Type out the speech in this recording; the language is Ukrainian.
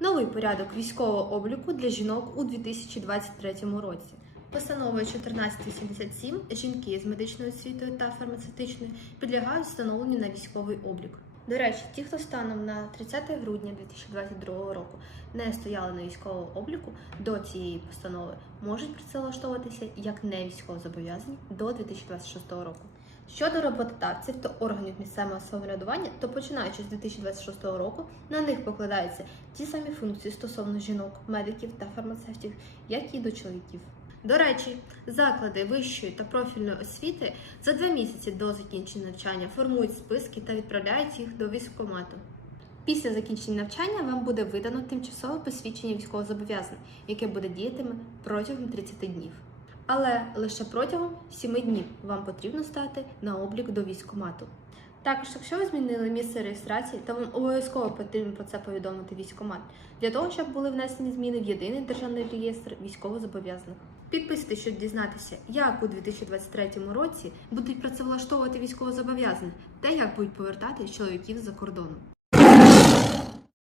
Новий порядок військового обліку для жінок у 2023 році. Постановою 1477 жінки з медичною освітою та фармацевтичною підлягають встановленню на військовий облік. До речі, ті, хто станом на 30 грудня 2022 року не стояли на військовому обліку до цієї постанови, можуть працевлаштовуватися як не військовозобов'язані до 2026 року. Щодо роботодавців та органів місцевого самоврядування, то починаючи з 2026 року на них покладаються ті самі функції стосовно жінок, медиків та фармацевтів, як і до чоловіків. До речі, заклади вищої та профільної освіти за два місяці до закінчення навчання формують списки та відправляють їх до військкомату. Після закінчення навчання вам буде видано тимчасове посвідчення військовозобов'язаних, яке буде діятиме протягом 30 днів. Але лише протягом 7 днів вам потрібно стати на облік до військкомату. Також, якщо ви змінили місце реєстрації, то вам обов'язково потрібно про це повідомити військкомат, для того, щоб були внесені зміни в єдиний державний реєстр військовозобов'язаних. Підписуйтесь, щоб дізнатися, як у 2023 році будуть працевлаштовувати військовозобов'язаних та як будуть повертати чоловіків за кордону.